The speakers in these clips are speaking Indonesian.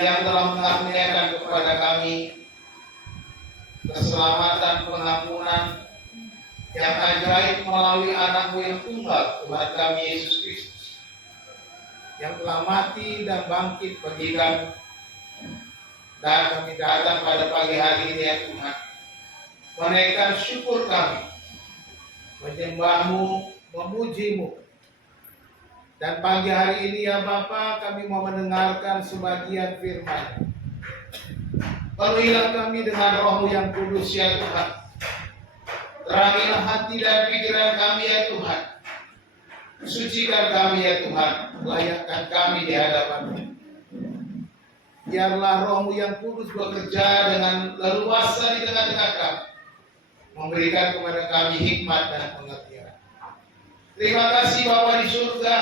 yang telah mengaruniakan kepada kami keselamatan pengampunan yang ajaib melalui anakmu yang tunggal, Tuhan kami Yesus Kristus, yang telah mati dan bangkit bagi kami. Dan kami datang pada pagi hari ini ya Tuhan, menaikkan syukur kami, menyembah-Mu, memuji-Mu. Dan pagi hari ini ya Bapa, kami mau mendengarkan sebagian firman. Penuhilah kami dengan Roh-Mu yang kudus ya Tuhan. Terangilah hati dan pikiran kami ya Tuhan. Sucikan kami ya Tuhan, layakkan kami di hadapan-Mu. Biarlah Roh-Mu yang kudus bekerja dengan leluasa di tengah-tengah kami, memberikan kepada kami hikmat dan pengertian. Terima kasih Bapa di surga,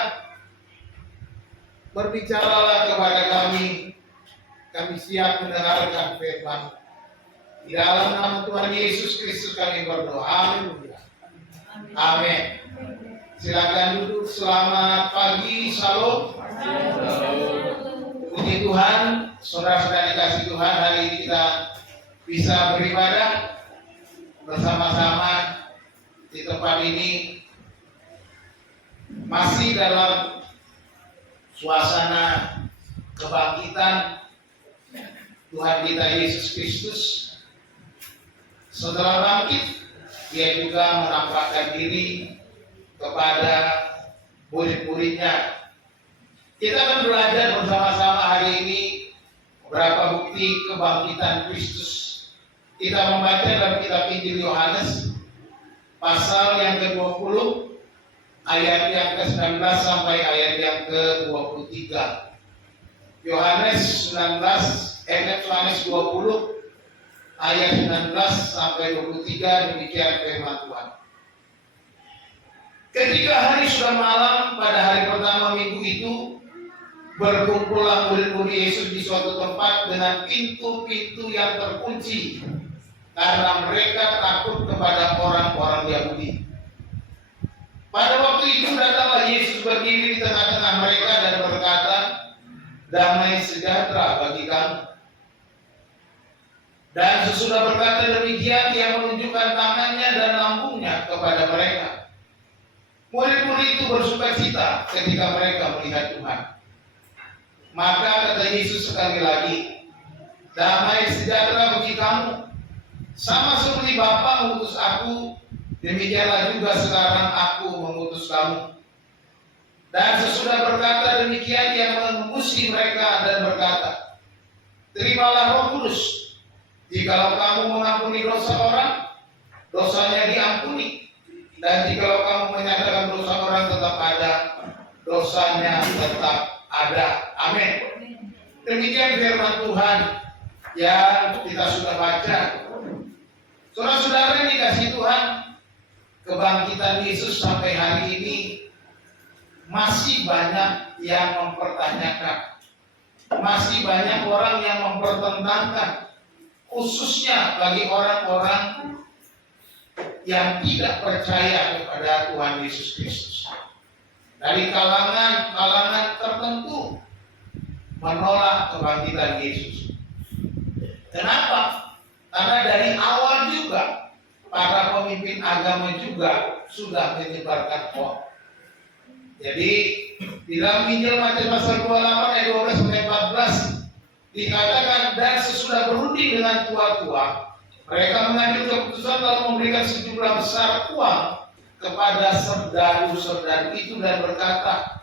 berbicaralah kepada kami siap mendengarkan firman. Di dalam nama Tuhan Yesus Kristus kami berdoa. Haleluya. Amin. Silakan duduk. Selamat pagi. Shalom. Puji Tuhan, saudara-saudara dikasih Tuhan, hari ini kita bisa beribadah bersama-sama di tempat ini, masih dalam suasana kebangkitan Tuhan kita Yesus Kristus. Setelah bangkit, Dia juga menampakkan diri kepada murid-muridnya. Kita akan belajar bersama-sama hari ini beberapa bukti kebangkitan Kristus. Kita membaca dalam kitab Injil Yohanes pasal yang ke-20 ayat yang ke-19 sampai ayat yang ke-23. Yohanes 20 ayat 19 sampai 23, demikian firman Tuhan. Ketika hari sudah malam pada hari pertama minggu itu, berkumpullah murid-murid Yesus di suatu tempat dengan pintu-pintu yang terkunci, karena mereka takut kepada orang-orang Yahudi. Pada waktu itu datanglah Yesus berdiri di tengah-tengah mereka dan berkata, "Damai sejahtera bagi kamu." Dan sesudah berkata demikian, Ia menunjukkan tangannya dan lambungnya kepada mereka. Murid-murid itu bersukacita ketika mereka melihat Tuhan. Maka kata Yesus sekali lagi, "Damai sejahtera bagi kamu. Sama seperti Bapa mengutus aku, demikianlah juga sekarang aku mengutus kamu." Dan sesudah berkata demikian, Ia mengusi mereka dan berkata, "Terimalah Roh Kudus. Jikalau kamu mengampuni dosa orang, dosanya diampuni. Dan jikalau kamu menyatakan dosa orang, tetap ada, dosanya tetap ada." Amin. Demikian firman Tuhan yang kita sudah baca. Saudara-saudara yang dikasihi Tuhan, kebangkitan Yesus sampai hari ini masih banyak yang mempertanyakan, masih banyak orang yang mempertentangkan, khususnya bagi orang-orang yang tidak percaya kepada Tuhan Yesus Kristus. Dari kalangan tertentu menolak kebangkitan Yesus. Kenapa? Karena dari awal juga para pemimpin agama juga sudah menyebarkan hoax. Jadi di dalam Injil Matius pasal 28 ayat 12 sampai 14 dikatakan, "Dan sesudah berunding dengan tua-tua, mereka mengambil keputusan lalu memberikan sejumlah besar uang kepada serdaru-serdaru itu dan berkata,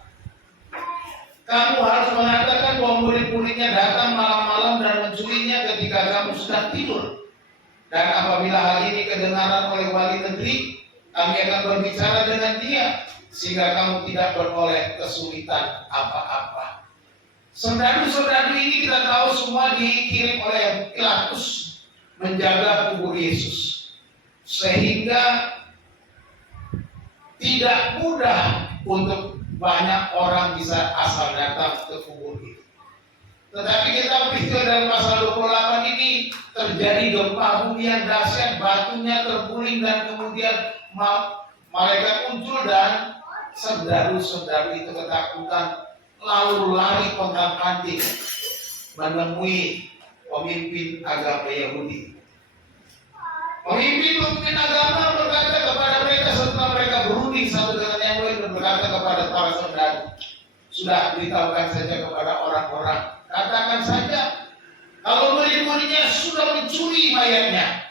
'Kamu harus mengatakan bahwa murid-muridnya datang malam-malam dan mencurinya ketika kamu sedang tidur. Dan apabila hal ini kedengaran oleh wali negeri, kami akan berbicara dengan dia, sehingga kamu tidak beroleh kesulitan apa-apa.'" Serdaru-serdaru ini kita tahu semua dikirim oleh Pilatus menjaga kubur Yesus, sehingga tidak mudah untuk banyak orang bisa asal datang ke kubur itu. Tetapi kita peristiwa dalam pasal 28 ini terjadi gempa bumi yang dahsyat, batunya terguling dan kemudian malaikat muncul dan serdaru-serdaru itu ketakutan lalu lari pontang-panting. menemui pemimpin agama Yahudi. Pemimpin agama berkata kepada mereka setelah mereka berunding satu dengan yang lain dan berkata kepada para saudara, sudah beritahukan saja kepada orang-orang, katakan saja kalau murid-muridnya sudah mencuri mayatnya.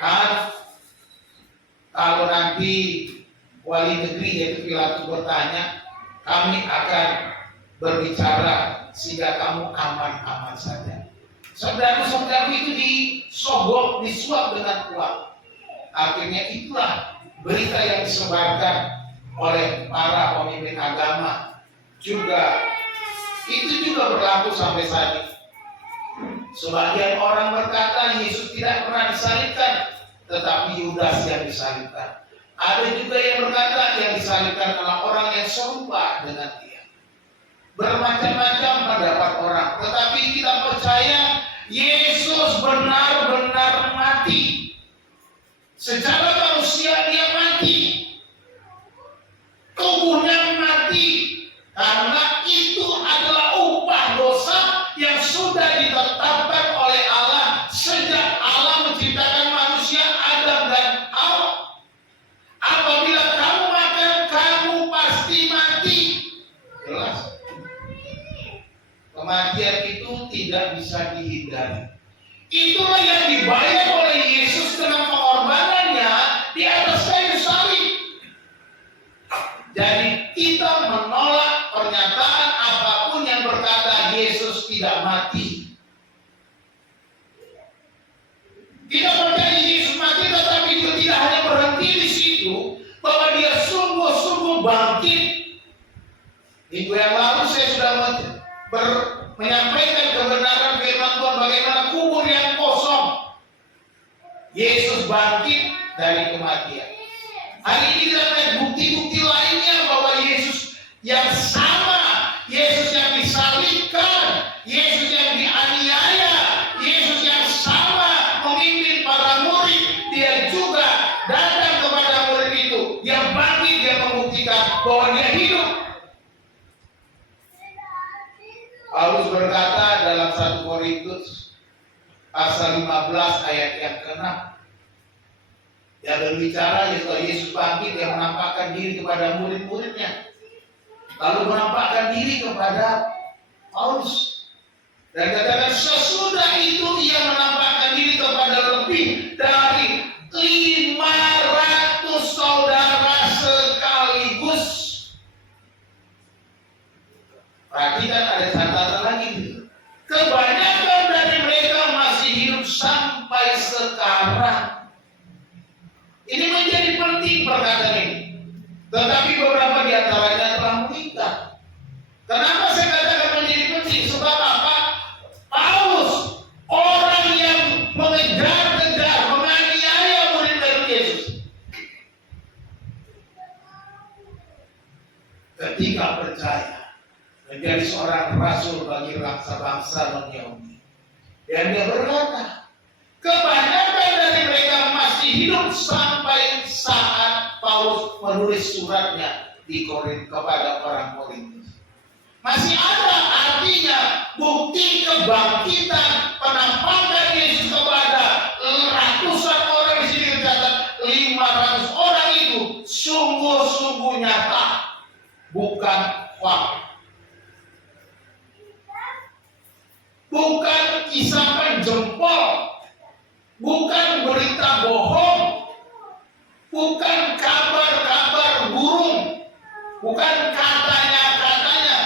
Nah, kalau nanti wali negeri yaitu Pilatus bertanya, kami akan berbicara sehingga kamu aman-aman saja. Saudara-saudara itu disogok, disuap dengan uang. Akhirnya itulah berita yang disebarkan oleh para pemimpin agama. Itu juga berlaku sampai saat ini. Sebagian orang berkata Yesus tidak pernah disalibkan, tetapi Yudas yang disalibkan. Ada juga yang berkata yang disalibkan adalah orang yang serupa dengan dia. Bermacam-macam pendapat orang, tetapi kita percaya Yesus benar-benar mati. Secara manusia dia mati. Tubuhnya mati. Karena itu adalah upah dosa yang sudah ditetapkan oleh Allah sejak Allah menciptakan manusia Adam dan Hawa. Apabila kamu makan, kamu pasti mati. Jelas. Kematian itu tidak bisa dihindari. Itulah yang dibayar oleh Yesus dengan pengorbanannya di atas kayu salib. Jadi kita menolak pernyataan apapun yang berkata Yesus tidak mati. Kita percaya Yesus mati, tetapi itu tidak hanya berhenti di situ, bahwa dia sungguh-sungguh bangkit. Minggu yang lalu saya sudah menyampaikan kebenaran firman Tuhan bagaimana kubur yang kosong. Yesus bangkit dari kematian. Hari ini kita melihat bukti-bukti lainnya bahwa Yesus yang sama, Yesus yang disalibkan, Yesus yang dianiaya, Yesus yang sama memimpin para murid, dia juga datang kepada murid itu. Yang bangkit, dia membuktikan bahwa dia hidup. Paulus berkata dalam 1 Korintus pasal 15 ayat yang ke-6, dia berbicara bahwa Yesus bangkit, dia menampakkan diri kepada murid-muridnya, lalu menampakkan diri kepada Paulus, dan katakan sesudah itu ia menampakkan diri kepada lebih dari 500 saudara sekaligus. Perhatikan ada catatan lagi. Kebanyakan dari mereka masih hidup sampai sekarang. Ini menjadi penting perkataan ini. Tetapi beberapa di antaranya telah meninggal. Kenapa saya katakan menjadi penting? Sebab apa? Paulus, orang yang mengejar-kejar, menganiaya murid-murid Yesus, ketika percaya menjadi seorang rasul bagi bangsa-bangsa non-Yahudi. Dan dia berkata, kebanyakan dari mereka masih hidup sampai saat Paulus menulis suratnya di Korintus kepada orang Korintus. Masih ada, artinya bukti kebangkitan penampakan Yesus kepada ratusan orang di sini tercatat 500 orang itu sungguh-sungguh nyata, bukan hoax. Bukan isapan jempol, bukan berita bohong, bukan kabar-kabar burung, bukan katanya-katanya.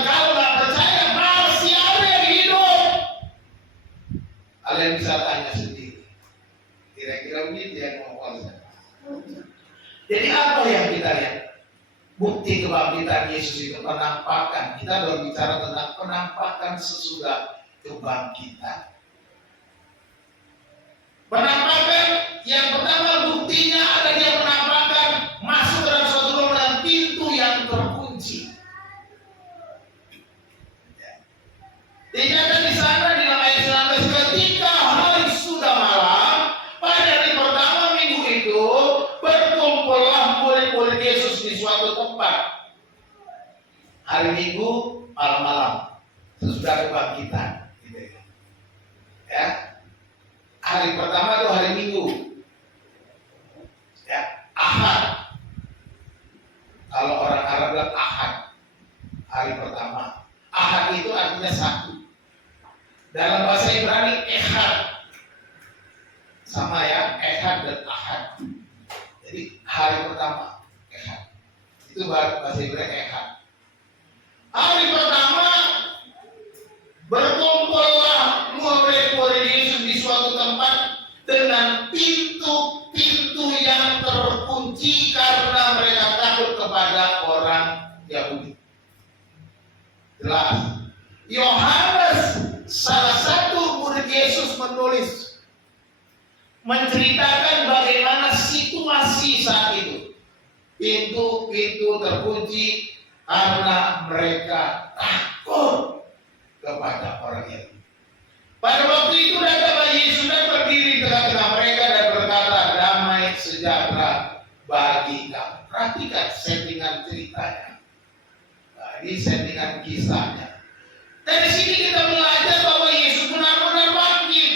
Kalau nggak percaya masih ada yang hidup. Kalian bisa tanya sendiri. Kira-kira begitu yang mau konsen. Jadi apa yang kita lihat? Bukti kebangkitan Yesus itu penampakan. Kita berbicara tentang penampakan sesudah kebangkitan. Penampakan yang pertama buktinya ada dia penampakan masuk dalam suatu ruangan pintu yang terkunci. Dinyatakan di sana di dalam ayat 19, ketika hari sudah malam pada hari pertama minggu itu berkumpullah murid-murid Yesus di suatu tempat. Hari Minggu malam-malam. sesudah kebangkitan. Gitu ya. Ya. Hari pertama itu hari Minggu. Ya, Ahad. Kalau orang Arab bilang Ahad, hari pertama. Ahad itu artinya satu. Dalam bahasa Ibrani Ehad, sama ya, Ehad dan Ahad. Jadi hari pertama Ehad. Itu bahasa Ibrani Ehad. Hari pertama berkumpullah murid-murid Yesus di suatu tempat dengan pintu-pintu yang terkunci karena mereka takut kepada orang Yahudi. Jelas. Yohanes, salah satu murid Yesus, menulis menceritakan bagaimana situasi saat itu. Pintu-pintu terkunci karena mereka takut kepada orang Yahudi. Pada waktu itu datanglah Yesus dan berdiri di tengah-tengah mereka dan berkata, damai sejahtera bagi kamu. Perhatikan settingan ceritanya. Nah, ini settingan kisahnya. Dari sini kita belajar bahwa Yesus benar-benar bangkit.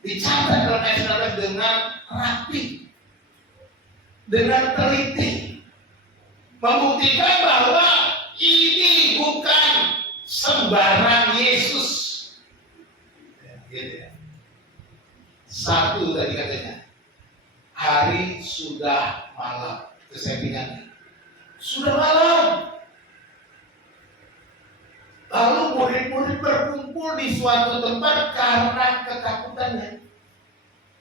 Dicatat dalam ayat 19 dengan rapi, dengan teliti, membuktikan bahwa ini bukan sembarang Yesus. Satu tadi katanya, hari sudah malam. Itu settingannya. Sudah malam. Lalu murid-murid berkumpul di suatu tempat karena ketakutannya.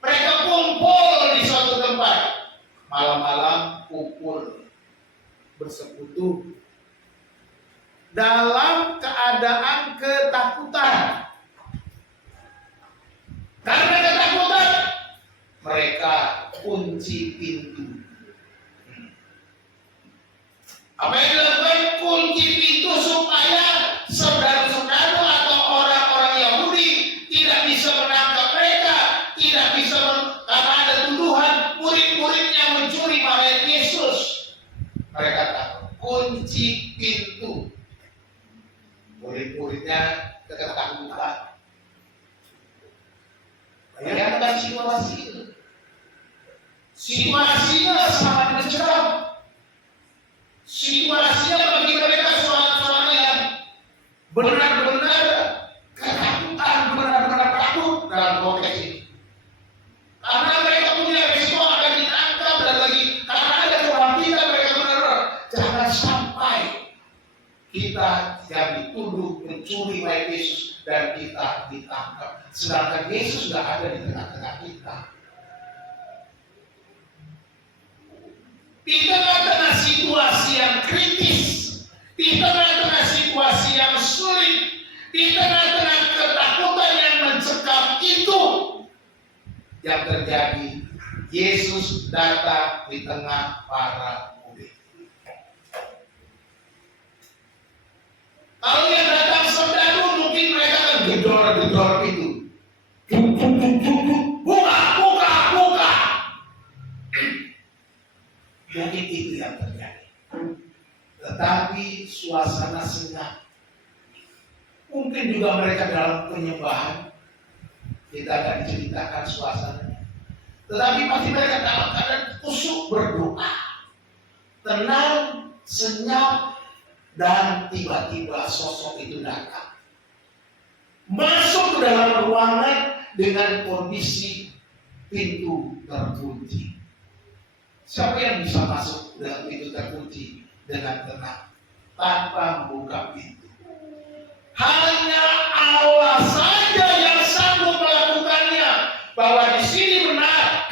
Mereka kumpul di suatu tempat. Malam-malam kumpul, bersekutu dalam keadaan ketakutan. Karena ketakutan, mereka kunci pintu. Apa yang dilakukan? Kunci pintu supaya saudara-saudara atau orang-orang Yahudi tidak bisa menangkap mereka, tidak bisa karena ada tuduhan murid-muridnya mencuri mayat Yesus. Mereka takut. Kunci pintu. Murid-muridnya ketakutan. Bayangkan situasi itu. Situasinya sangat mencekam. Situasinya bagi mereka suara-suara yang benar-benar ketakutan, benar-benar takut dalam konteks ini. Karena mereka punya risiko akan ditangkap dan lagi karena ada kebangkitan mereka benar-benar jangan sampai kita yang dituduh mencuri mayat Yesus dan kita ditangkap. Sedangkan Yesus sudah ada di tengah-tengah kita. Di tengah-tengah situasi yang kritis, di tengah-tengah situasi yang sulit, di tengah-tengah ketakutan yang mencekam itu, yang terjadi, Yesus datang di tengah para murid. Kalau yang datang saudara, mungkin mereka akan gedor-gedor itu. Buka. Mungkin itu yang terjadi. Tetapi suasana senyap. Mungkin juga mereka dalam penyembahan. Kita akan diceritakan suasananya. Tetapi pasti mereka dalam keadaan khusyuk berdoa. Tenang, senyap, dan tiba-tiba sosok itu datang. Masuk ke dalam ruangan dengan kondisi pintu terkunci. Siapa yang bisa masuk dengan pintu terkunci dengan tenang tanpa membuka pintu? Hanya Allah saja yang sanggup melakukannya. Bahwa di sini benar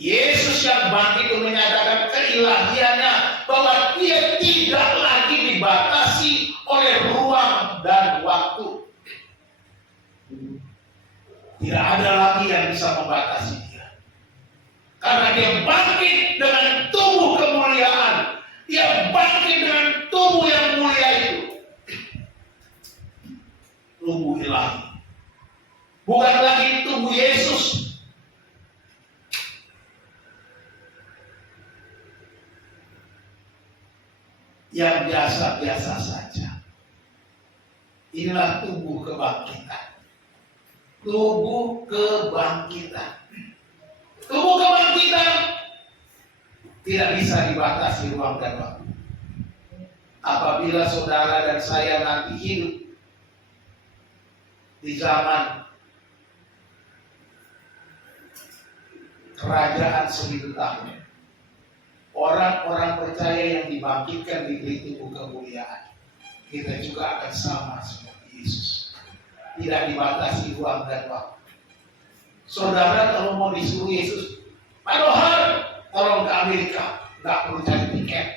Yesus yang bangkit itu menyatakan keilahiannya, bahwa dia tidak lagi dibatasi oleh ruang dan waktu. Tidak ada lagi yang bisa membatasi. Karena dia bangkit dengan tubuh kemuliaan. Dia bangkit dengan tubuh yang mulia itu. Tubuh ilahi. Bukan lagi tubuh Yesus. yang biasa-biasa saja. Inilah tubuh kebangkitan. Tubuh kebangkitan. Tubuh kebangkitan tidak bisa dibatasi ruang dan waktu. Apabila saudara dan saya nanti hidup di zaman kerajaan 1000 tahun, orang-orang percaya yang dibangkitkan diberi tubuh kemuliaan, kita juga akan sama seperti Yesus. Tidak dibatasi ruang dan waktu. Saudara kalau mau disuruh Yesus, Pak Dohar, tolong ke Amerika, nggak perlu cari tiket,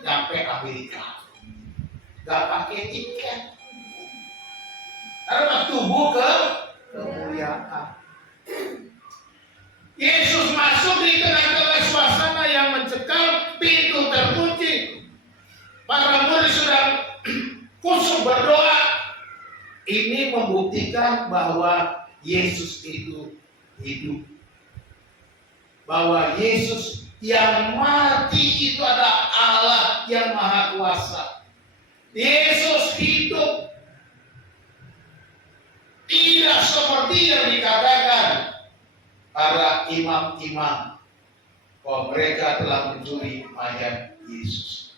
nyampe Amerika, nggak pakai tiket, karena tubuh kemuliaan. Yesus masuk di tengah-tengah suasana yang mencekam, pintu terkunci. Para murid sudah kusuk berdoa. Ini membuktikan bahwa Yesus itu hidup. Bahwa Yesus yang mati itu adalah Allah yang Maha Kuasa. Yesus hidup. Tidak seperti yang dikatakan para imam-imam bahwa mereka telah mencuri mayat Yesus.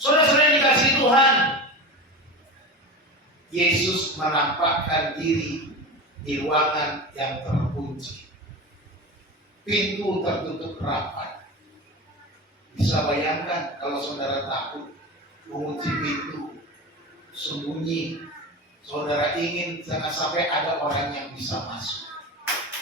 Saudara-saudara yang dikasihi Tuhan, Yesus menampakkan diri di ruangan yang terkunci. Pintu tertutup rapat. Bisa bayangkan kalau saudara takut mengunci pintu, sembunyi. Saudara ingin jangan sampai ada orang yang bisa masuk.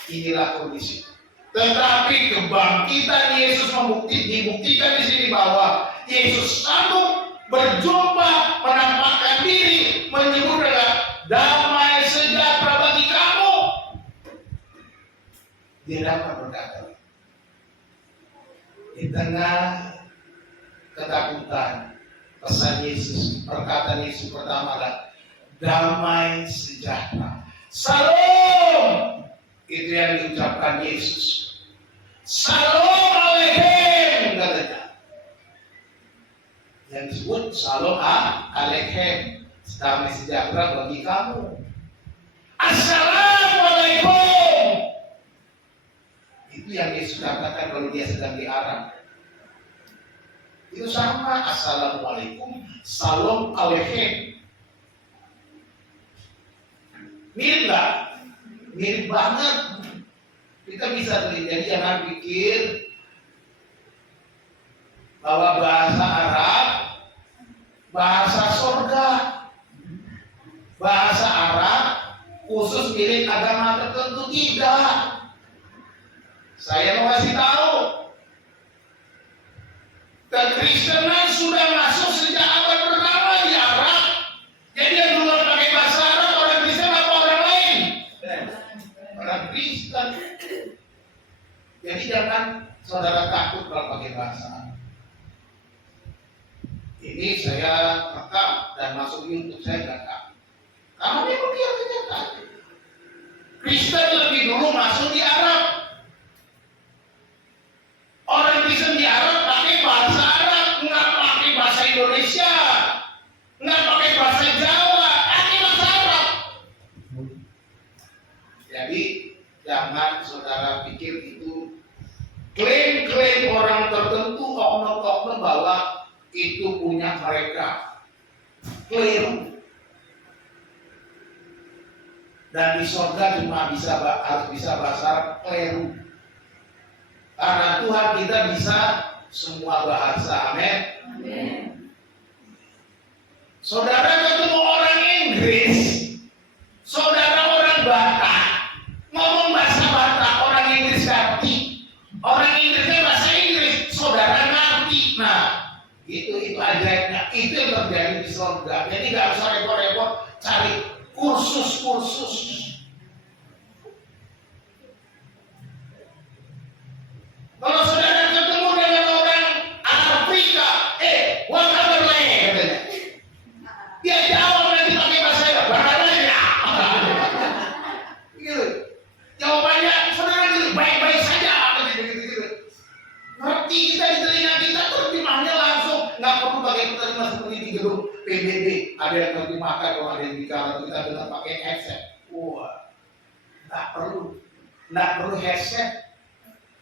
Inilah kondisi. Tetapi kebangkitan Yesus dibuktikan di sini bahwa Yesus sanggup berjumpa, menampakkan diri, menyebut dengan damai sejahtera bagi kamu. Dia dapat berkata, di tengah ketakutan, pesan Yesus, perkataan Yesus pertama adalah damai sejahtera. Salam. Itu yang diucapkan Yesus. Salam alaikum katanya. Yang disebut salam alaikum, damai sejahtera bagi kamu. Assalamualaikum. Itu yang Yesus katakan kalau dia sedang di Arab. Itu sama, assalamualaikum, salam alaikum. Mirip nggak? Mirip banget. Kita bisa terjadi jangan pikir bahwa bahasa Arab, bahasa surga, bahasa Arab khusus milik agama tertentu, tidak. Saya mau kasih tahu, kekristenan sudah masuk sejak abad pertama di Arab. Jadi yang duluan pakai bahasa Arab orang Kristen apa orang lain? Orang Kristen. Jadi jangan saudara takut kalau pakai bahasa Arab. Ini saya rekam dan masuk di YouTube, saya rekam. Karena memang dia kenyataan. Kristen lebih dulu masuk di Arab. Orang Kristen di Arab pakai bahasa Arab, nggak pakai bahasa Indonesia, nggak pakai bahasa Jawa, pakai bahasa Arab. Jadi jangan saudara pikir itu klaim-klaim orang tertentu, oknum-oknum bahwa itu punya mereka. Keliru. Dan di surga cuma harus bisa bahasa Arab, keliru. Karena Tuhan kita bisa semua bahasa. Amin. Saudara ketemu orang Inggris, saudara orang Batak, ngomong bahasa Batak, orang Inggris ngerti. Orang Inggrisnya bahasa Inggris, saudara ngerti. Nah, itu ajaibnya. Itu yang terjadi di surga. Jadi nggak usah repot-repot cari kursus. Kalau saudara ketemu dengan orang Afrika, what kabar katanya. Dia jawab nanti pakai bahasa Arab, bahasanya. Gitu. Jawabannya saudara gitu, baik-baik saja, gitu. Ngerti kita di telinga kita, terjemahnya langsung, nggak gedung PBB, ada yang terjemahkan, kalau ada yang bicara, kita dengar pakai headset. Wah, nggak perlu headset.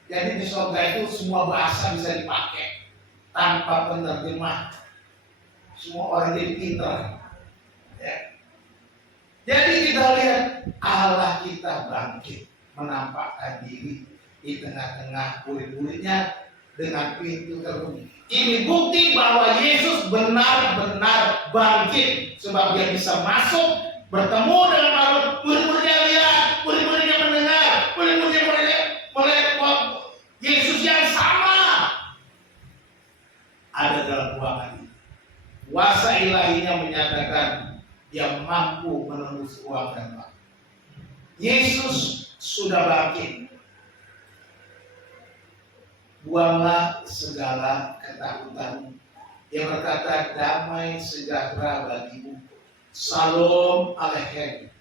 Jadi di surga itu semua bahasa bisa dipakai tanpa penerjemah. Semua orang jadi pintar. Ya. Jadi kita lihat Allah kita bangkit, menampakkan diri di tengah-tengah murid-muridnya dengan pintu terbuka. Ini bukti bahwa Yesus benar-benar bangkit, sebab dia bisa masuk, bertemu dengan murid-muridnya, lihat, murid-muridnya mendengar, murid-muridnya melihat Yesus yang sama ada dalam ruangan ini. Kuasa ilahinya menyatakan dia mampu menembus ruang dan waktu. Yesus sudah bangkit. Buanglah segala ketakutan. Dia berkata, damai sejahtera bagimu. Shalom Aleichem.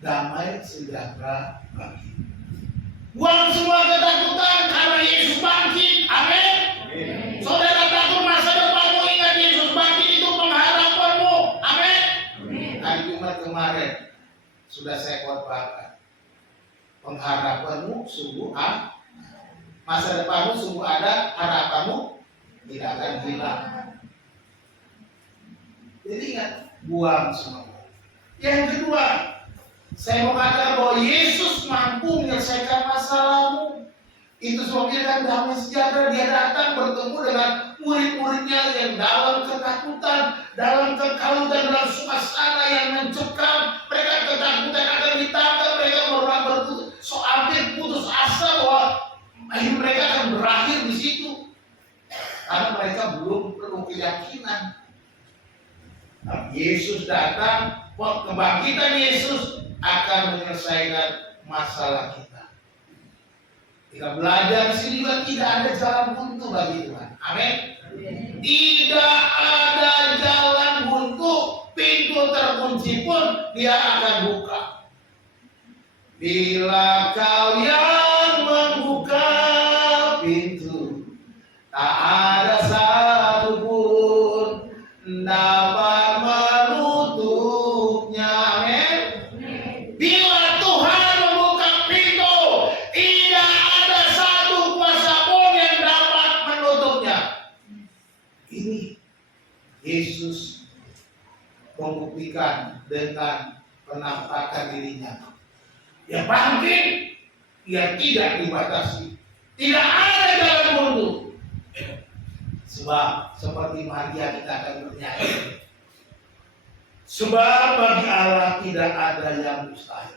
Damai sejahtera bagimu. Buang semua ketakutan karena Yesus bangkit. Amin. Saudara takut masa depanmu, ingat Yesus bangkit itu pengharapanmu. Amin. Hari Jumat kemarin sudah saya khotbahkan. Pengharapanmu sungguh masa depanmu sungguh ada, harapanmu tidak akan hilang. Jadi ingat, buang semua. Yang kedua, saya mau katakan bahwa Yesus mampu menyelesaikan masalahmu. Itu sebabnya kan damai sejahtera, dia datang bertemu dengan murid-muridnya yang dalam ketakutan, dalam kekalutan, dalam suasana yang mencekam. Mereka ketakutan akan ditangkap, mereka hampir putus asa bahwa hidup mereka akan berakhir di situ. Karena mereka belum penuh keyakinan. Nah, Yesus datang, kebangkitan Yesus akan menyelesaikan masalah kita. Kita belajar di sini juga tidak ada jalan buntu bagi Tuhan. Amin. Tidak ada jalan buntu, pintu terkunci pun dia akan buka. Bila kau yang membuka pintu, tak ada satupun dapat menutupnya. Amin. Bila Tuhan membuka pintu, tidak ada satu kuasa pun yang dapat menutupnya. Ini Yesus membuktikan dengan penampakan dirinya. Dia bangkit, dia tidak dibatasi, tidak ada jalan buntu. Sebab seperti Maria kita akan bernyanyi. Sebab bagi Allah tidak ada yang mustahil.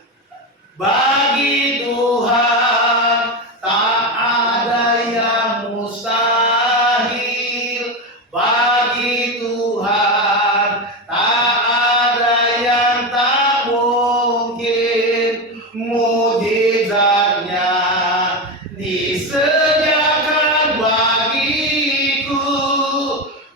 Bagi Tuhan tak ada yang mustahil. Bagi Tuhan tak ada yang tak mungkin. Mujizatnya disediakan bagiku,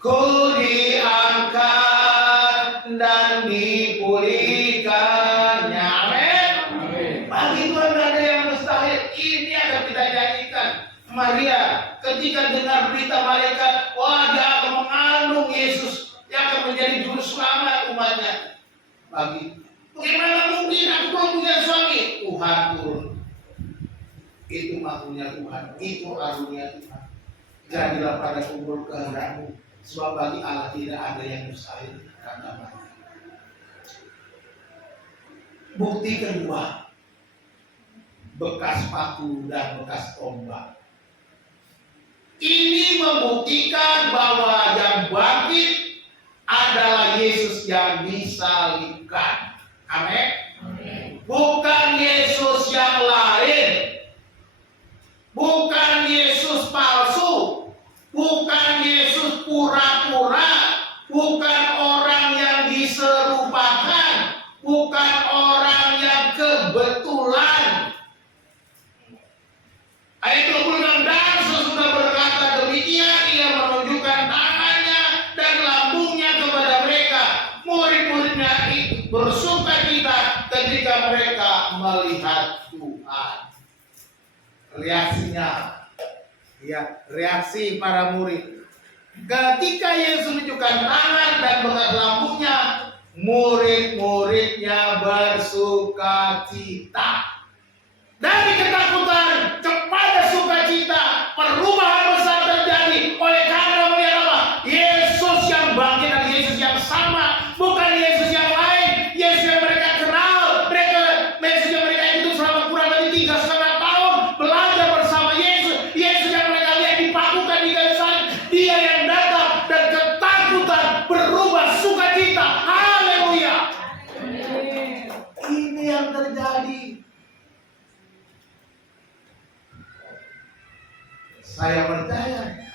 ku diangkat dan dipulihkannya. Amin. Bagi Tuhan tidak ada yang mustahil. Ini akan kita janjikan. Maria ketika dengar berita malaikat, wah dia akan mengandung Yesus yang akan menjadi juru selamat umatnya. Bagaimana mungkin aku belum punya suami? Tuhan turun. Itu makhluknya Tuhan, itu arunia Tuhan. Jadilah pada umur kehendakmu, sebab bagi Allah tidak ada yang mustahil, kata Maria. Bukti kedua, bekas paku dan bekas tombak. Ini membuktikan bahwa yang bangkit adalah Yesus yang disalibkan. Amin. Bukan Yesus yang lain. Bukan Yesus palsu. Bukan Yesus pura-pura. Bukan orang yang diserupakan. Bukan orang yang kebetulan. Ayat 26, dan sesudah berkata demikian, ia menunjukkan tangannya dan lambungnya kepada mereka. Murid-muridnya itu bersukacita ketika mereka melihat Tuhan. Reaksinya Ya, reaksi para murid. Ketika Yesus menunjukkan tangan dan bekas lambungnya, murid-muridnya bersuka cita. Dari ketakutan kepada sukacita, perubahan besar terjadi oleh karena melihat apa? Yesus yang bangkit dan Yesus yang sama, bukan Yesus yang lain. Yesus yang mereka kenal, Yesus yang mereka hidup selama kurang lebih 3,5 tahun belajar bersama Yesus. Yesus yang mereka lihat dipakukan di kayu salib, Dia yang datang dan ketakutan berubah sukacita. Haleluya! Ini yang terjadi. Saya percaya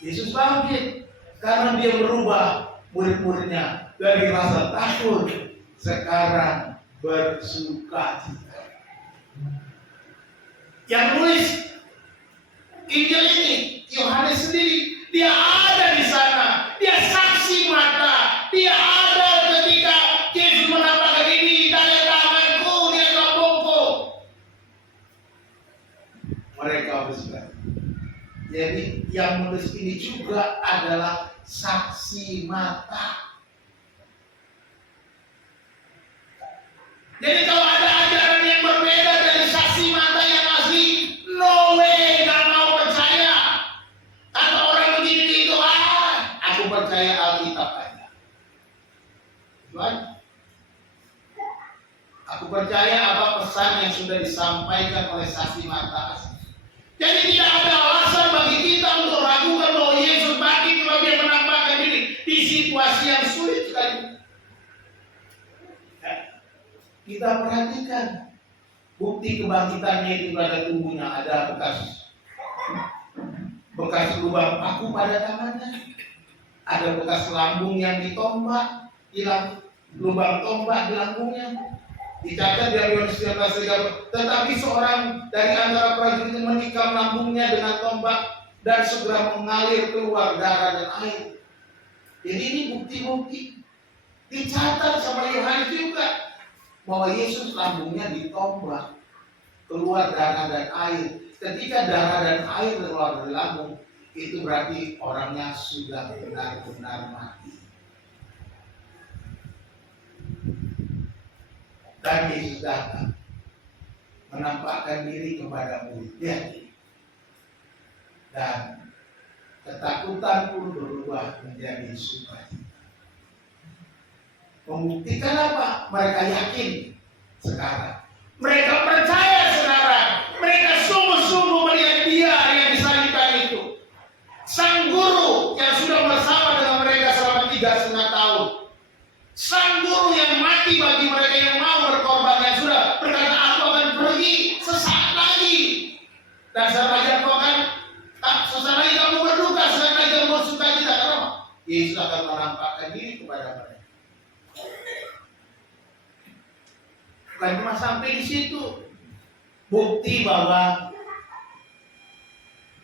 Yesus bangkit karena Dia merubah murid-muridnya dari rasa takut sekarang bersukacita. Yang nulis Injil ini Yohanes sendiri, dia ada di sana, dia saksi mata, dia ada ketika Yesus menampakkan ini tanda tanganku, dia lambungku. Mereka bersuka. Jadi yang menulis ini juga adalah saksi mata. Jadi kalau ada ajaran yang berbeda dari saksi mata yang asli, no way, gak mau percaya. Kata orang begini itu, aku percaya Alkitab aja. Aku percaya apa pesan yang sudah disampaikan oleh saksi mata asli. Jadi tidak ada alasan bagi kita untuk ragukan bahwa Yesus bangkit kalau Dia menampakkan diri di situasi yang sulit sekali. Kita perhatikan bukti kebangkitannya itu pada tubuhnya, ada bekas lubang paku pada tangannya, ada bekas lambung yang ditombak, lubang tombak di lambungnya. Dicatat di Yohanes 19:30, tetapi seorang dari antara prajurit itu menikam lambungnya dengan tombak dan segera mengalir keluar darah dan air. Jadi ini bukti-bukti dicatat sama Yohanes juga bahwa Yesus lambungnya ditombak, keluar darah dan air. Ketika darah dan air keluar dari lambung, itu berarti orangnya sudah benar-benar mati. Dan Yesus datang menampakkan diri kepada muridnya, dan ketakutan pun berubah menjadi sukacita. Membuktikan apa? Mereka yakin sekarang. Mereka percaya sekarang. Mereka sungguh-sungguh melihat Dia yang disalibkan itu. Sang guru yang sudah bersama dengan mereka selama 3,5 tahun. Sang guru yang mati bagi mereka yang mau berkorban, yang sudah berkata, aku akan pergi sesaat lagi. Dan sesaat lagi aku akan, sesaat lagi kamu berduka, sesaat lagi kamu bersukacita. Kenapa? Yesus akan menampakkan diri kepada mereka. Bukan cuma sampai di situ. Bukti bahwa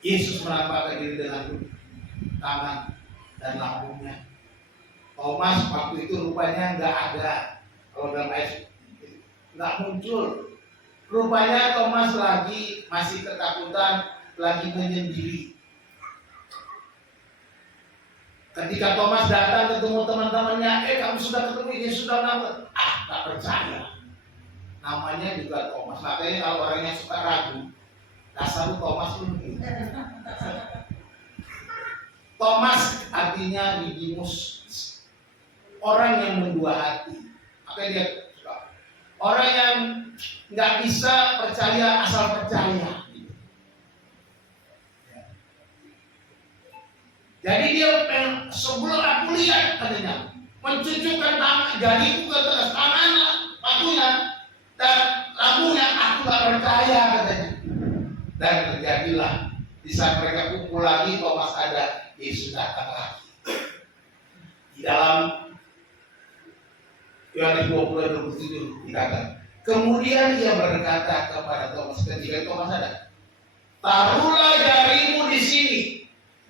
Yesus menampakkan diri dengan tangan dan lambungnya. Thomas waktu itu rupanya nggak ada. Kalau dalam ayat nggak muncul. Rupanya Thomas lagi masih ketakutan, lagi menyendiri. Ketika Thomas datang ketemu teman-temannya, kamu sudah ketemu Yesus, sudah nambah. Nggak percaya. Namanya juga Thomas. Makanya kalau orangnya suka ragu, dasar Thomas lu. Thomas artinya Didimus. Orang yang mendua hati. Makanya dia orang yang nggak bisa percaya asal percaya. Jadi dia sebelum aku lihat katanya mencucukkan tangan jariku ke atas tangannya, pakunya dan lambungnya, aku nggak percaya katanya. Dan terjadilah di saat mereka kumpul lagi, Thomas ada, Yesus datang lagi. Di dalam Yohanes 20:27 dikatakan, kemudian Ia berkata kepada Thomas, ketika Thomas ada, taruhlah jarimu di sini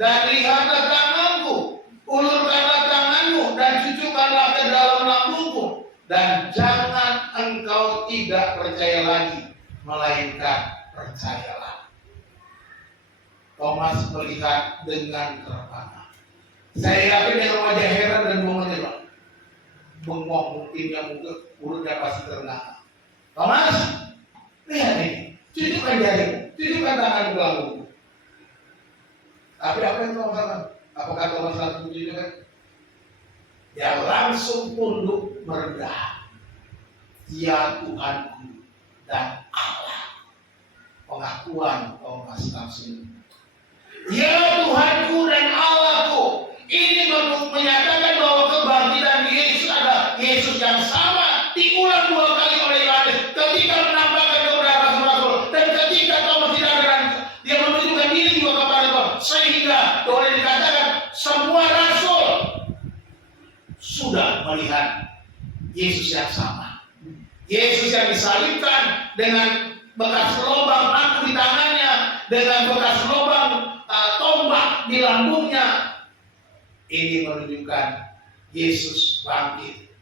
dan lihatlah tanganku, ulurkanlah tanganmu dan cucukkanlah ke dalam lambungku, dan jangan engkau tidak percaya lagi, melainkan percayalah. Thomas melihat dengan terpana. Saya yakin yang wajah heran dan mengenyam. Bengong mungkin mulutnya pasti terengah. Thomas, lihat ini, tunjukkan jarimu, tunjukkan tangan belakangmu. Tapi apa yang Thomas katakan? Apakah Thomas langsung tunjukkan? Dia langsung tunduk merendah. Dia Tuhanku dan Allah. Pengakuan Thomas langsung. Ya Tuhanku dan Allahku. Ini menyatakan bahwa kebangkitan Yesus adalah Yesus yang sama diulang 2 kali oleh Yohanes ketika menampakkan kepada rasul-rasul dan ketika Thomas tidak ada, dia menunjukkan diri juga kepada Tuhan, sehingga boleh dikatakan semua rasul sudah melihat Yesus yang sama. Yesus yang disalibkan dengan bekas lubang paku di tangannya, dengan bekas lubang tombak di lambungnya. Ini menunjukkan Yesus bangkit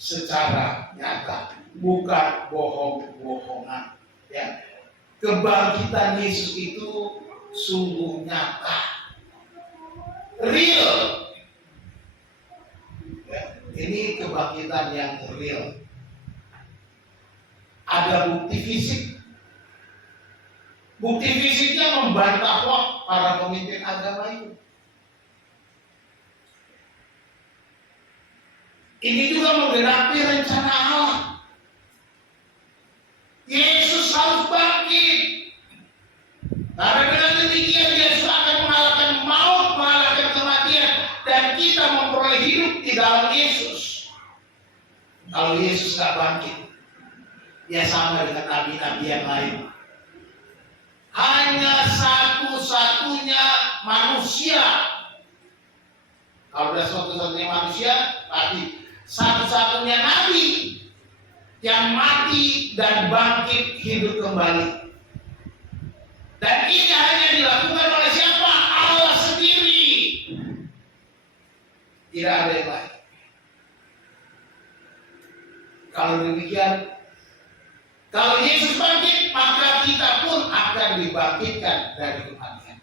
secara nyata, bukan bohong-bohongan. Ya. Kebangkitan Yesus itu sungguh nyata, real. Ya. Ini kebangkitan yang real. Ada bukti fisik. Bukti fisiknya membantah para pemimpin agama itu. Ini juga menggenapi rencana Allah. Yesus harus bangkit. Karena dengan demikian Yesus akan mengalahkan maut, mengalahkan kematian, dan kita memperoleh hidup di dalam Yesus. Kalau Yesus tidak bangkit, ya sama dengan nabi-nabi yang lain. Hanya satu-satunya manusia. Kalau sudah satu-satunya manusia, pasti satu-satunya nabi yang mati dan bangkit hidup kembali. Dan ini hanya dilakukan oleh siapa? Allah sendiri. Tidak ada yang lain. Kalau demikian, kalau Yesus bangkit, maka kita pun akan dibangkitkan dari kematian.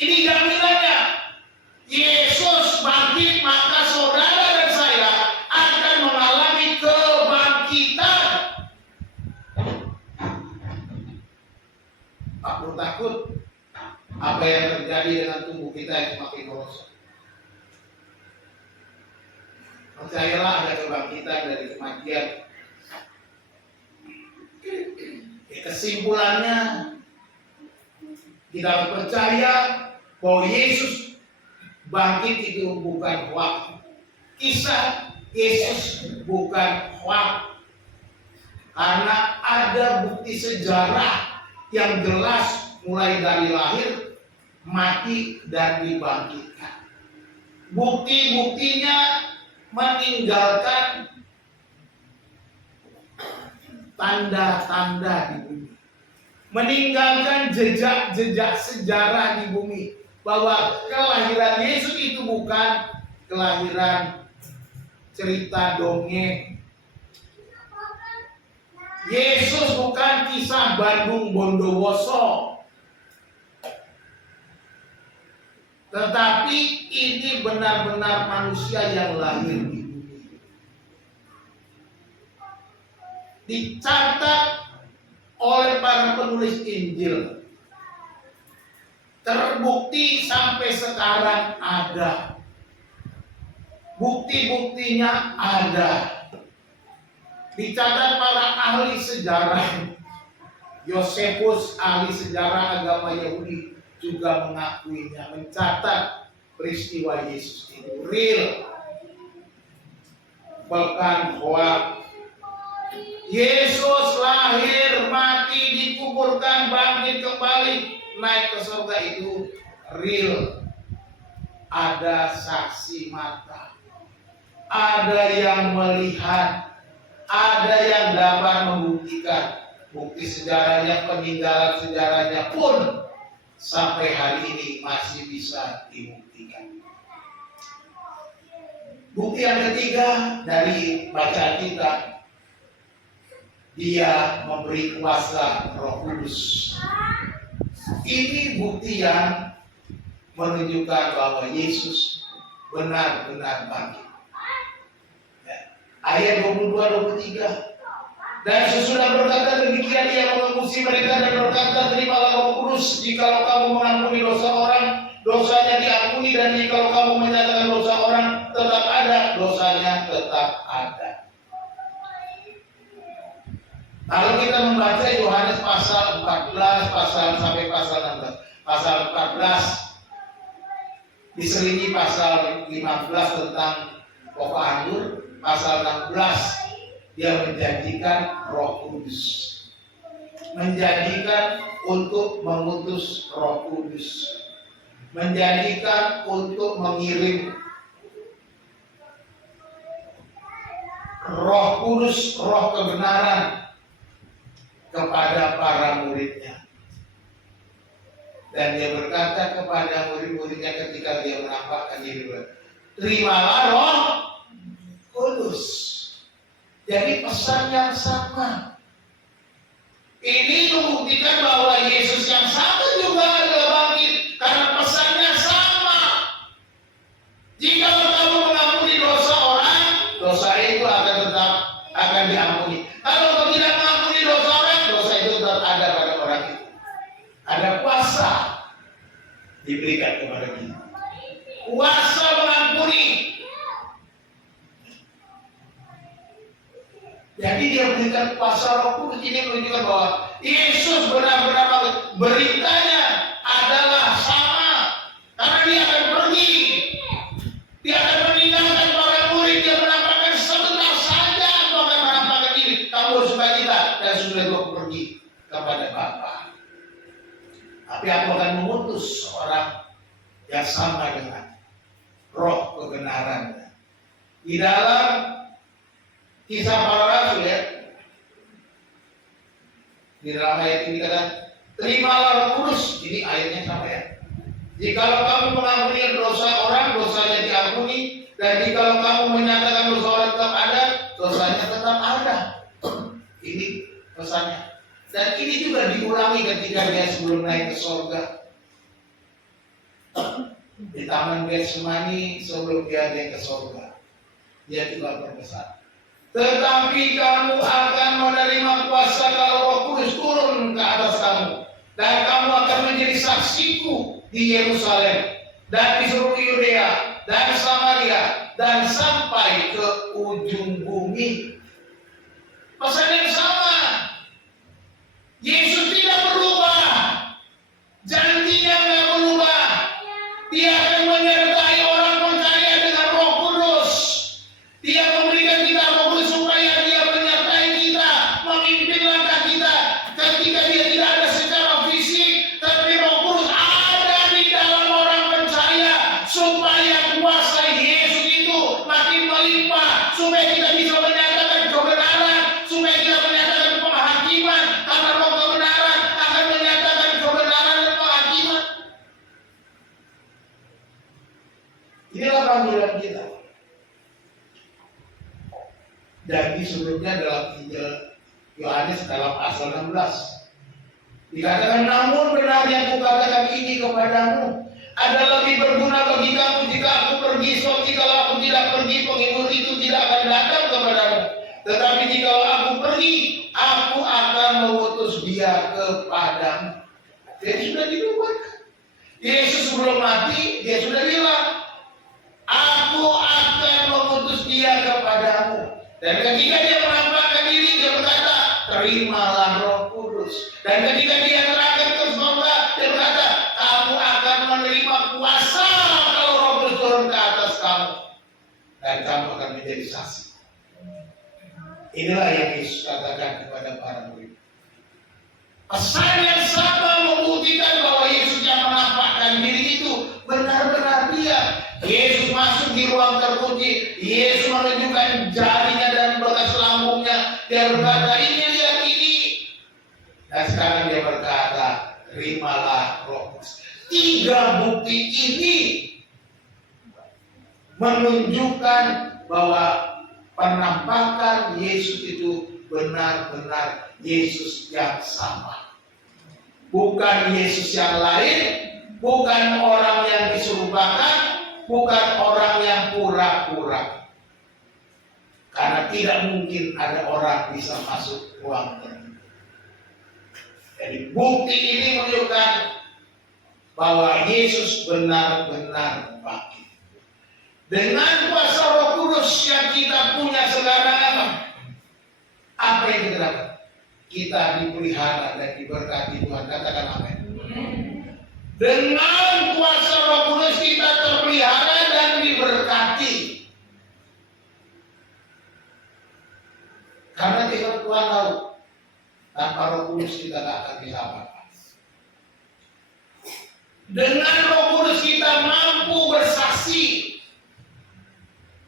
Ini jaminannya. Yesus bangkit, maka saudara dan saya akan mengalami kebangkitan. Tak perlu takut apa yang terjadi dengan tubuh kita yang semakin merosot. Percayalah ada kebangkitan dari kematian. Kesimpulannya, kita percaya bahwa Yesus bangkit itu bukan hoax. Kisah Yesus bukan hoax. Karena ada bukti sejarah yang jelas mulai dari lahir, mati, dan dibangkitkan. Bukti-buktinya meninggalkan tanda-tanda di bumi. Meninggalkan jejak-jejak sejarah di bumi. Bahwa kelahiran Yesus itu bukan kelahiran cerita dongeng. Yesus bukan kisah Bandung Bondowoso. Tetapi ini benar-benar manusia yang lahir di bumi. Dicatat oleh para penulis Injil. Terbukti sampai sekarang ada. Bukti-buktinya ada. Dicatat para ahli sejarah. Yosefus, ahli sejarah agama Yahudi, juga mengakuinya, mencatat peristiwa Yesus itu real, bukan hoax. Yesus lahir, mati, dikuburkan, bangkit kembali, naik ke surga itu real. Ada saksi mata, ada yang melihat, ada yang dapat membuktikan. Bukti sejarahnya, peninggalan sejarahnya pun sampai hari ini masih bisa dibuktikan. Bukti yang ketiga dari bacaan kita, Dia memberi kuasa Roh Kudus. Ini bukti yang menunjukkan bahwa Yesus benar-benar bangkit. Ya. Ayat 22-23. Dan sesudah berkata demikian, ia mengusi mereka dan berkata, terimalah Roh Kudus. Jikalau kamu mengampuni dosa orang, dosanya diampuni, dan jikalau kamu menyatakan dosa orang tetap ada, dosanya tetap ada. Kalau kita membaca Yohanes pasal 14 sampai pasal 16, pasal 14 diselingi pasal 15 tentang pokok anggur, pasal 16 dia menjanjikan Roh Kudus, menjanjikan untuk mengutus Roh Kudus, menjanjikan untuk mengirim Roh Kudus, Roh kebenaran kepada para muridnya. Dan dia berkata kepada murid-muridnya ketika dia menampakkan diri, terimalah Roh Kudus. Jadi pesan yang sama. Ini membuktikan bahwa Yesus yang sama juga adalah bangkit, karena pesannya sama. Jika kamu mengampuni dosa orang, dosa itu akan diampuni. Kalau kamu tidak mengampuni dosa orang, dosa itu tetap ada pada orang itu. Ada kuasa diberikan kepada kita. Kuasa mengampuni. Jadi dia berikan kuasa Roh Kudus. Ini menunjukkan bahwa Yesus benar-benar beritanya adalah sama. Karena dia akan pergi. Dia akan meninggalkan para murid. Dia menampakkan sebentar saja aku akan menampakkan diri. Kamu harus kita dan sudah aku pergi kepada Bapa. Tapi aku akan mengutus seorang yang sama dengan Roh kebenaran. Di dalam Kisah Para Rasul ya, di dalam ayat ini kata, terimalah Roh Kudus. Ini ayatnya sama ya. Jikalau kamu mengampuni dosa orang, dosanya diampuni, dan jikalau kamu menyatakan dosa orang tetap ada, dosanya tetap ada. Ini pesannya. Dan ini juga diulangi ketika dia sebelum naik ke surga. Di Taman Getsemani sebelum dia naik ke surga, dia juga berpesan, tetapi kamu akan menerima kuasa kalau Roh Kudus turun ke atas kamu, dan kamu akan menjadi saksiku di Yerusalem dan di seluruh Yudea dan Samaria dan sampai ke ujung bumi. Pesan yang sama. Yesus tidak berubah, janjinya tidak berubah. Dia akan menyertai orang percaya dengan Roh Kudus. Dia memberikan kita Roh Kudus supaya dia menyertai kita, memimpin langkah kita ketika dia tidak ada secara fisik, tapi Roh Kudus ada di dalam orang percaya supaya kuasa Yesus itu makin melimpah, supaya kita bisa menyatakan kebenaran, supaya kita menyatakan penghakiman, karena Roh kebenaran akan menyatakan kebenaran dan penghakiman. Inilah panggilan kita. Dan sebelumnya dalam Injil Yohanes dalam pasal 16 dikatakan, namun benar yang kukatakan ini kepadamu adalah lebih berguna bagi kamu jika aku pergi. Sebab jikalau aku tidak pergi, penghibur itu tidak akan datang kepadamu. Tetapi jikalau aku pergi, aku akan mengutus dia kepadamu. Dia sudah dinubuatkan. Yesus sebelum mati, dia sudah bilang, aku akan mengutus dia kepadamu. Dan ketika dia menampakkan diri, dia berkata, terimalah Roh Kudus. Dan ketika dia terangkan ke surga, dia berkata, kamu akan menerima kuasa kalau Roh Kudus turun ke atas kamu, dan kamu akan menjadi saksi. Inilah yang Yesus katakan kepada para murid. Pesan yang sama membuktikan bahwa Yesus yang menampakkan diri itu benar-benar dia. Yesus masuk di ruang terkunci. Yesus menunjukkan jarinya dan bekas lambungnya. Dia berkata, ini lihat ini. Dan sekarang dia berkata, terimalah Roh Kudus. 3 bukti ini menunjukkan bahwa penampakan Yesus itu benar-benar Yesus yang sama. bukan Yesus yang lain, bukan orang yang diserupakan, bukan orang yang pura-pura. Karena tidak mungkin ada orang bisa masuk ruang tertutup. Jadi bukti ini menunjukkan bahwa Yesus benar-benar bangkit. Dengan kuasa Roh Kudus yang kita punya sekarang, apa yang kita dapat? Kita dipelihara dan diberkati Tuhan. Katakan amin. Dengan kuasa Roh Kudus kita terpelihara dan diberkati. Karena Tuhan tahu, tanpa Roh Kudus kita tidak akan bisa apa-apa. Dengan Roh Kudus kita mampu bersaksi.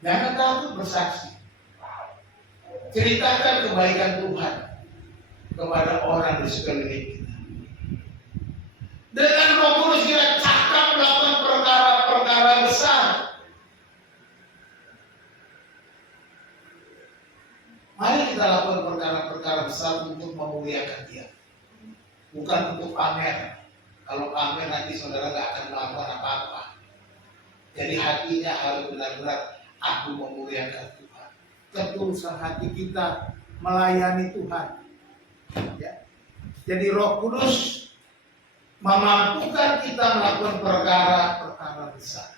Jangan takut bersaksi. Ceritakan kebaikan Tuhan kepada orang di sekeliling kita. Dengan Roh Kudus kita cakap melakukan perkara-perkara besar. Mari kita lakukan perkara-perkara besar untuk memuliakan Dia, bukan untuk pamer. Kalau pamer nanti saudara gak akan melakukan apa-apa. Jadi hatinya harus benar-benar aku memuliakan Tuhan. Ketulusan hati kita melayani Tuhan. Ya. Jadi Roh Kudus memampukan kita melakukan perkara-perkara besar.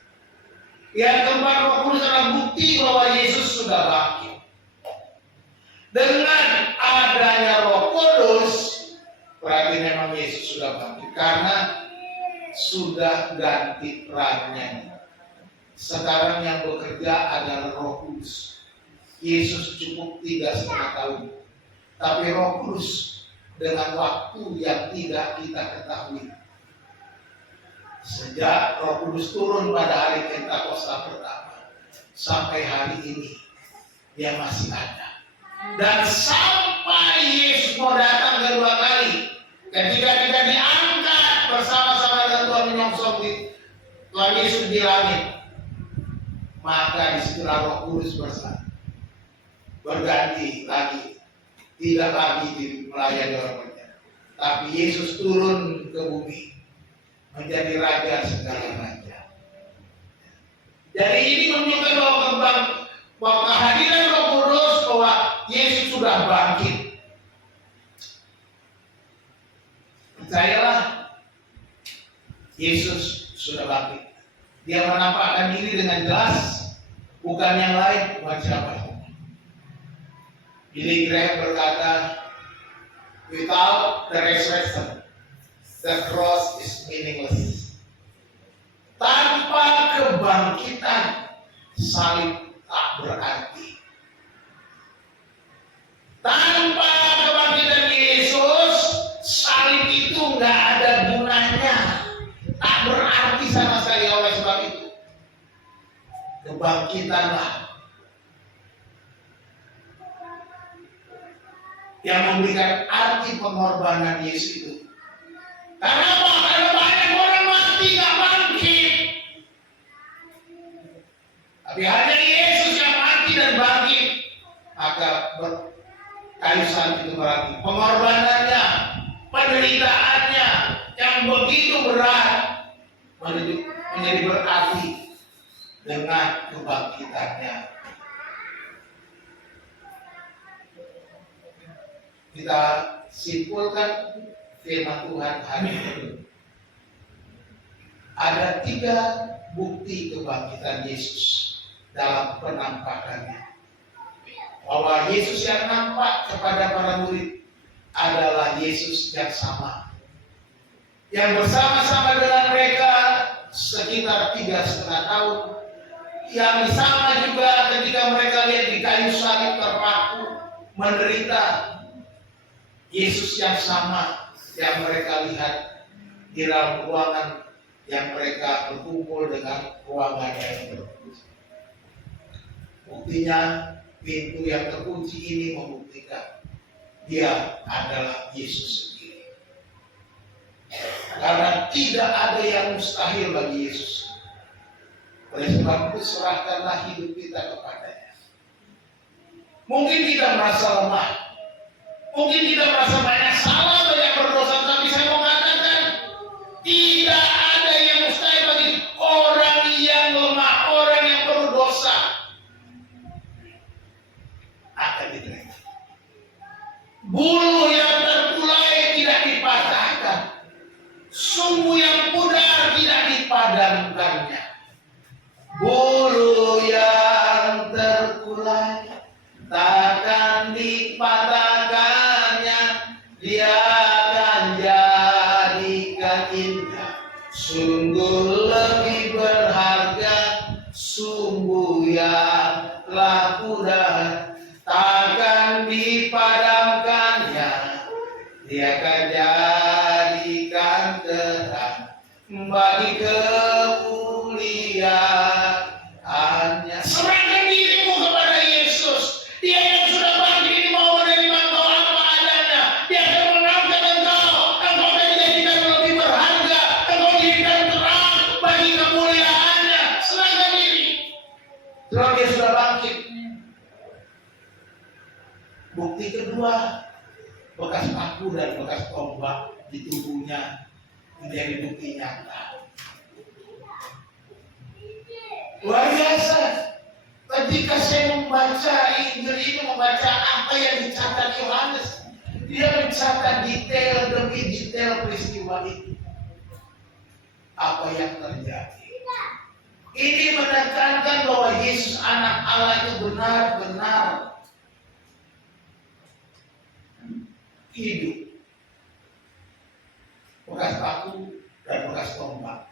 Yang keempat, Roh Kudus adalah bukti bahwa Yesus sudah bangkit. Dengan adanya Roh Kudus, berarti memang Yesus sudah bangkit karena sudah ganti perannya. Sekarang yang bekerja adalah Roh Kudus. Yesus cukup 3,5 tahun, tapi Roh Kudus dengan waktu yang tidak kita ketahui. Sejak Roh Kudus turun pada hari Pentakosta pertama sampai hari ini, Dia masih ada. Dan sampai Yesus mau datang kedua kali, ketika kita diangkat bersama-sama dengan Tuhan menyongsong di Tuhan Yesus di langit, maka disitulah Roh Kudus berganti lagi, tidak lagi melayani orang banyak, tapi Yesus turun ke bumi menjadi Raja segala raja. Jadi ini menunjukkan bahwa kehadiran Roh Kudus, bahwa Yesus sudah bangkit. Percayalah, Yesus sudah bangkit. Dia menampakkan diri dengan jelas, bukan yang lain, bukan siapa. Billy Graham berkata, without the resurrection, the cross is meaningless. Tanpa kebangkitan, salib tak berarti. Tanpa kebangkitan Yesus, salib itu nggak ada gunanya, tak berarti sama sekali. Oleh sebab itu, kebangkitanlah yang memberikan arti pengorbanan Yesus itu. Karena apa? Karena banyak orang mati nggak bangkit, tapi hanya Yesus yang mati dan bangkit. Maka kayu salib itu berarti pengorbanannya, penderitaannya yang begitu berat menjadi berarti dengan kebangkitannya. Kita simpulkan firman Tuhan hari ini. Ada 3 bukti kebangkitan Yesus dalam penampakannya. Bahwa Yesus yang nampak kepada para murid adalah Yesus yang sama, yang bersama-sama dengan mereka sekitar 3,5 tahun, yang sama juga ketika mereka lihat di kayu salib terpaku menderita. Yesus yang sama yang mereka lihat di dalam ruangan yang mereka berkumpul dengan ruangan yang terkunci. Buktinya, pintu yang terkunci ini membuktikan Dia adalah Yesus sendiri. Karena tidak ada yang mustahil bagi Yesus. Oleh sebab itu, serahkanlah hidup kita kepadanya. Mungkin kita merasa lemah, mungkin kita merasa banyak salah, banyak berdosa, tapi saya mau katakan Dia akan jadikan indah, sungguh lebih berharga, sumbu yang laku dan takkan dipadamkannya. Dia akan jadikan terang bagi kemuliaannya. Serahkan dirimu kepada Yesus. Dia yang sudah bangkit ini mau menerima engkau apa adanya. Dia akan mengangkat engkau. Engkau akan dijadikan lebih berharga. Engkau dijadikan terang bagi kemuliaannya. Serahkan diri. Sebab dia sudah bangkit. Bukti kedua, bekas paku dan bekas tombak di tubuhnya menjadi bukti nyata. Luar biasa. Ketika saya membaca Injil ini, membaca apa yang dicatat Yohanes, dia mencatat detail demi detail peristiwa itu. Apa yang terjadi? Ini menekankan bahwa Yesus anak Allah itu benar-benar hidup. Bekas paku dan bekas tombak.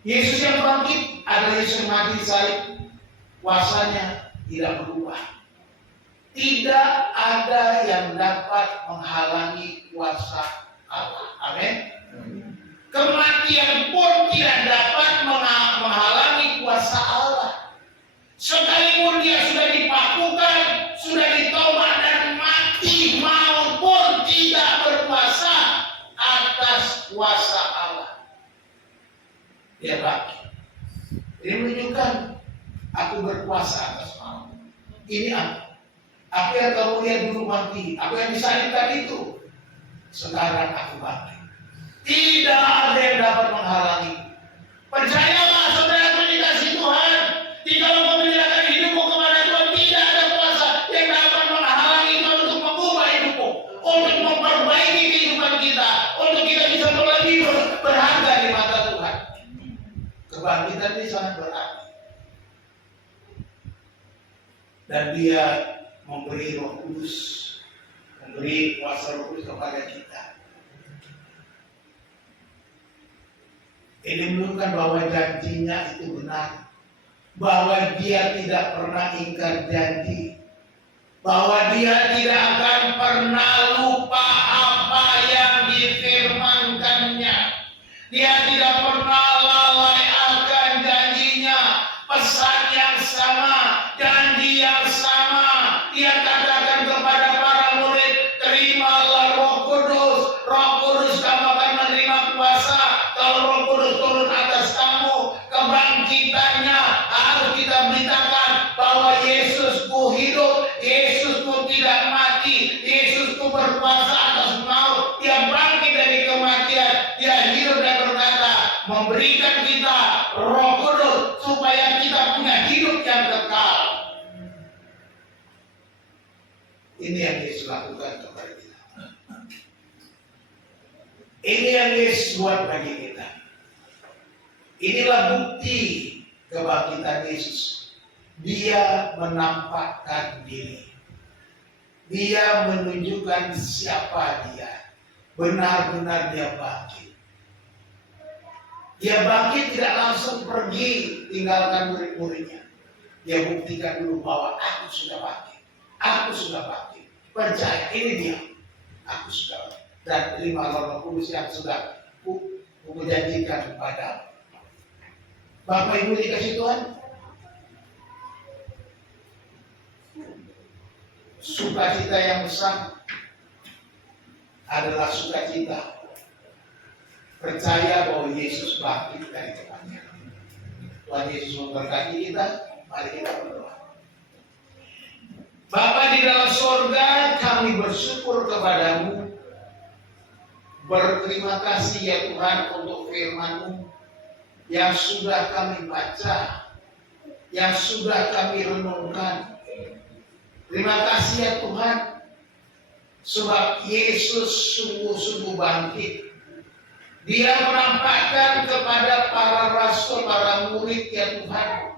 Yesus yang bangkit adalah Yesus yang mati salib. Kuasanya tidak berubah. Tidak ada yang dapat menghalangi kuasa Allah. Amin. Kematian pun tidak dapat menghalangi kuasa Allah. Sekalipun dia sudah dipakukan, sudah ditombak dan mati, maupun tidak berkuasa atas kuasa Allah. Dia bangkit. Ini menunjukkan aku berkuasa atas maut. Ini aku. Aku yang kamu lihat dulu mati. Aku yang disalibkan itu. Sekarang aku bangkit. Tidak ada yang dapat menghalangi. Percayalah saudara dikasih Tuhan. Jika engkau menyerahkan hidupmu kepada Tuhan, tidak ada kuasa yang dapat menghalangi Tuhan untuk mengubah hidupmu, untuk memperbaiki kehidupan kita, untuk kita bisa lebih berharga di mata Tuhan. Kebangkitan ini sangat berarti. Dan dia memberi Roh Kudus, memberi kuasa Roh Kudus kepada kita. Ini menunjukkan bahwa janjinya itu benar, bahwa dia tidak pernah ingkar janji, bahwa dia tidak akan pernah lupa apa yang difirmankannya. Dia tidak pernah lalai akan janjinya. Pesan yang sama, janji yang sama, dia katakan kepada para murid, terimalah Roh Kudus. Roh Kudus kamu akan menerima kuasa. Kalau Roh Kudus turun atas kamu, kebangkitannya harus kita beritakan bahwa Yesusku hidup, Yesusku tidak mati, Yesusku berkuasa atas maut. Dia bangkit dari kematian, dia hidup dan berkata, memberikan kita Roh Kudus supaya kita punya hidup yang kekal. Ini yang Yesus lakukan kepada kita. Ini yang Yesus buat bagi kita. Inilah bukti kebangkitan Yesus. Dia menampakkan diri. Dia menunjukkan siapa dia. Benar-benar dia bangkit. Dia bangkit tidak langsung pergi tinggalkan murid-muridnya. Dia buktikan dulu bahwa aku sudah bangkit. Aku sudah bangkit. Percaya, ini dia. Aku sudah bangkit. Dan terima Roh Kudus yang sudah aku janjikan kepada Bapak Ibu dikasih Tuhan. Sukacita yang besar adalah sukacita percaya bahwa Yesus bangkit dari kematian. Tuhan Yesus memberkati kita. Mari kita berdoa. Bapa di dalam surga, kami bersyukur kepadamu. Berterima kasih ya Tuhan untuk firman-Mu yang sudah kami baca, yang sudah kami renungkan. Terima kasih ya Tuhan, sebab Yesus sungguh-sungguh bangkit. Dia menampakkan kepada para rasul, para murid ya Tuhan,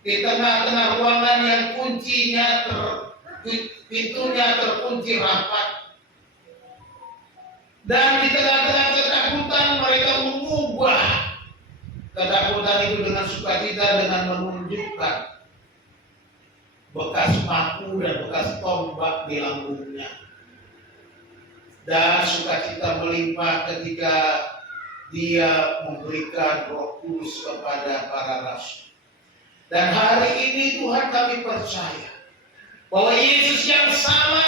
di tengah-tengah ruangan yang pintunya terkunci rapat. Dan di tengah-tengah ketakutan mereka mengubah ketakutan itu dengan sukacita, dengan menunjukkan bekas paku dan bekas tombak di lambungnya. Dan sukacita melimpah ketika dia memberikan Roh Kudus kepada para rasul. Dan hari ini Tuhan kami percaya bahwa Yesus yang sama,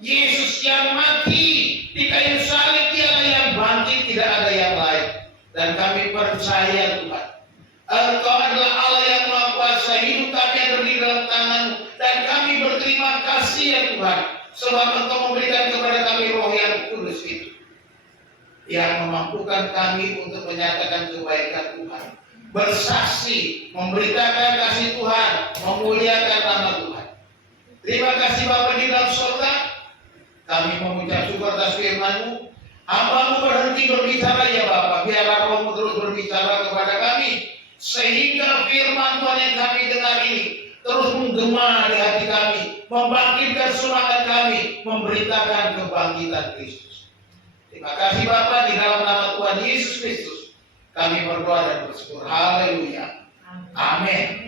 Yesus yang mati di kayu salib, Dialah yang bangkit, tidak ada yang lain. Dan kami percaya Tuhan, Engkau adalah Allah yang Maha Kuasa, hidup kami ada di dalam tangan-Mu. Dan kami berterima kasih ya Tuhan, sebab Engkau memberikan kepada kami Roh yang kudus itu, yang memampukan kami untuk menyatakan kebaikan Tuhan, bersaksi, memberitakan kasih Tuhan, memuliakan nama Tuhan. Terima kasih Bapa di dalam surga, kami mengucap syukur atas firman-Mu. Hamba-Mu berhenti berbicara ya Bapa, biarlah Roh-Mu terus berbicara kepada kami, sehingga firman Tuhan yang kami dengar ini terus menggema di hati kami, membangkitkan semangat kami, memberitakan kebangkitan Kristus. Terima kasih Bapa, di dalam nama Tuhan Yesus Kristus kami berdoa dan bersyukur. Haleluya. Amin.